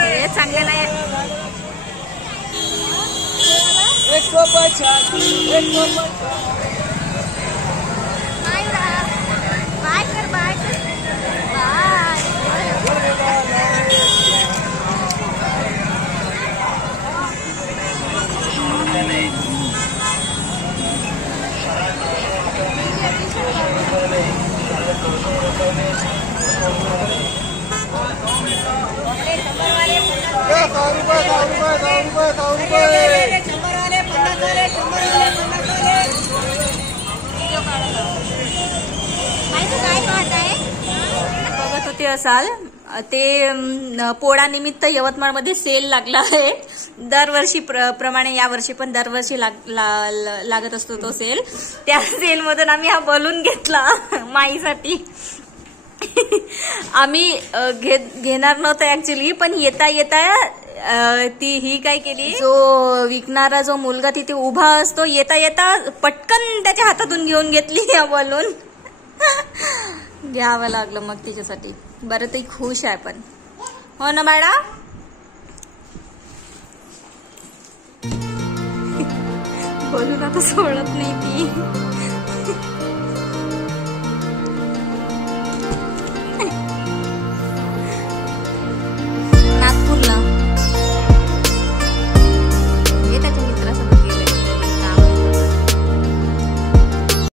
हे चांगले नाही. 150. बाय कर बाय. बघत होते असाल ते पोळानिमित्त यवतमाळमध्ये सेल लागला आहे. दरवर्षी प्रमाणे यावर्षी पण दरवर्षी लागत असतो तो सेल. त्या सेलमधून आम्ही हा बलून घेतला माईसाठी. आम्ही घेणार नव्हतं ऍक्च्युली, पण येता ही काय केली, जो विकणारा जो मुलगा तिथे उभा असतो येता येता पटकन त्याच्या हातातून घेऊन घेतली या बलून. घ्यावं लागलं मग तिच्यासाठी. बरं ती खुश आहे पण, हो ना मॅडम. बोलून आता सोडत नाही ती.